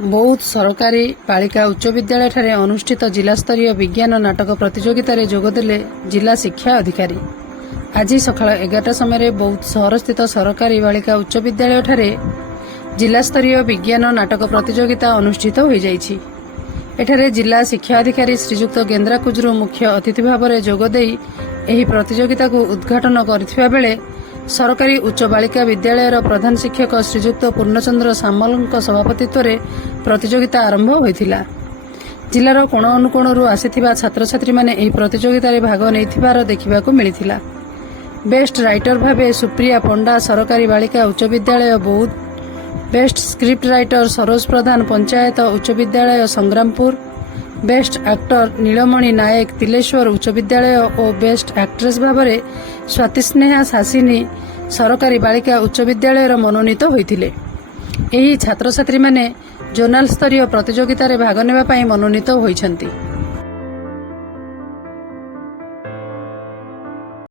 बौद्ध सरकारी बालिका उच्च विद्यालय अनुष्ठित जिलास्तरीय विज्ञान नाटक प्रतियोगिता जोगदेले जिला शिक्षा अधिकारी। आज सकाळ 11टा समय बौद्ध सहर स्थित सरकारी बालिका उच्च विद्यालय जिलास्तरीय विज्ञान नाटक प्रतियोगिता अनुष्ठित हो जाइछि। एठारे जिला शिक्षा अधिकारी श्रीजुक्त गेंद्रा कुजरू मुख्य अतिथि भाव में जोगदे एही प्रतियोगिता को उद्घाटन करथिबा बेले सरकारी उच्च बालिका विद्यालय प्रधान शिक्षक श्रीजुक्त पूर्णचंद्र सामल सभापतित्व में प्रतियोगिता आरंभ होइथिला। जिलार कोण अनुकोणरू आसिथिबा छात्र छात्री माने एही प्रतियोगिता रे भाग नैथिबार देखिबाकू मिलिथिला। बेस्ट राइटर भावे सुप्रिया पंडा सरकारी बालिका उच्च विद्यालय बौद्ध, बेस्ट स्क्रिप्ट राइटर सरोज प्रधान पंचायत उच्च विद्यालय संग्रामपुर, बेस्ट एक्टर नीलमणि नायक तिलेश्वर उच्च विद्यालय और बेस्ट एक्ट्रेस भाव में स्वातिस्नेहा सासिनी सरकारी बालिका उच्च विद्यालय मनोनीत होइथिले। एही छात्र छात्री माने जोनाल स्तरीय प्रतियोगिता रे भाग नेबा पई मनोनीत होइछन्ति।